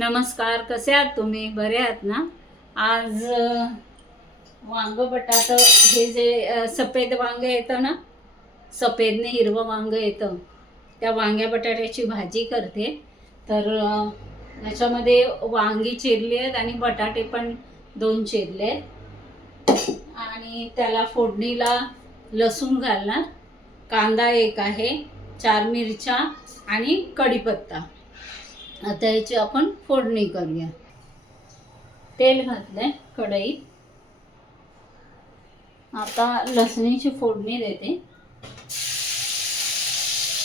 नमस्कार, कसे आहात तुम्ही? बरे आहात ना? आज वांग बटाट हे जे सफेद वांग येतं ना, सफेदने हिरवं वांग येतं, त्या वांग्या बटाट्याची भाजी करते. तर याच्यामध्ये वांगी चिरली आहेत आणि बटाटे पण 2 चिरले आहेत. आणि त्याला फोडणीला लसूण घालणार, कांदा 1 आहे, 4 मिरच्या आणि कढीपत्ता. आता याची आपण फोडणी करूया. तेल घातलंय कढईत. आता लसणीची फोडणी देते.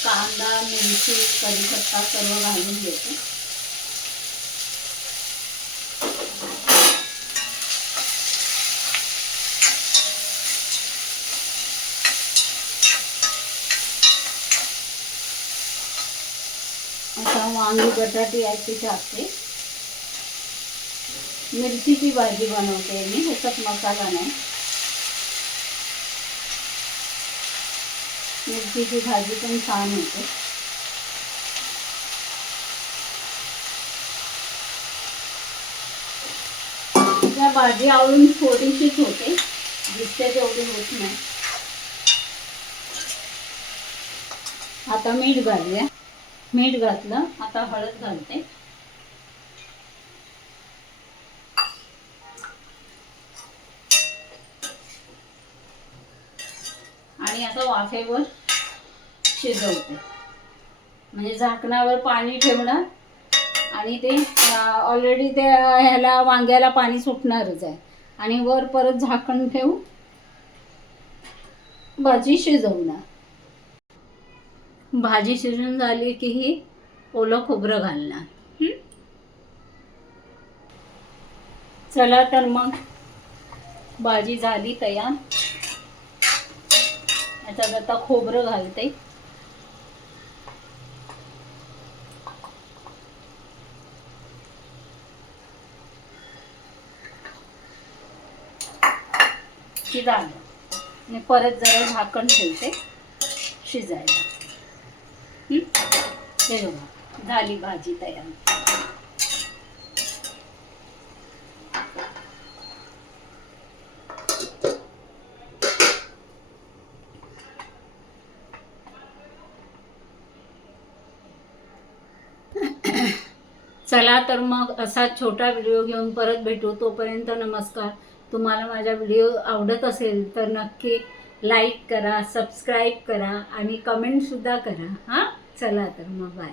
कांदा, मिरची, कढीपत्ता सर्व घालून घेते. आता वांगी बटाटे याची टाकते. मिरचीची भाजी बनवते मी, ह्याच्यात मसाला नाही. मिरचीची भाजी पण छान होते. त्या भाजी आवडून थोडीशीच होते, दिसते तेवढी होत नाही. आता मीठ घालूया. मीठ घातलं, आता हळद घालते. आणि आता वाफेवर शिजवते, म्हणजे झाकणावर पाणी ठेवणार आणि ते ऑलरेडी ते ह्याला वांग्याला पाणी सुटणारच आहे आणि वर परत झाकण ठेवून भाजी शिजवणार. भाजी शिजून झाली की ही ओलं खोबरं घालणार. चला तर मग भाजी झाली तयार. याच्यात आता खोबरं घालते. झालं आणि परत जरा झाकण ठेवते शिजायला. हे बघा, झाली भाजी तयार. चला तर मग असा छोटा व्हिडिओ घेऊन परत भेटू. तोपर्यंत नमस्कार. तुम्हाला माझा व्हिडिओ आवडत असेल तर नक्की लाईक करा, सबस्क्राईब करा आणि कमेंटसुद्धा करा. हां, चला तर मग बाय.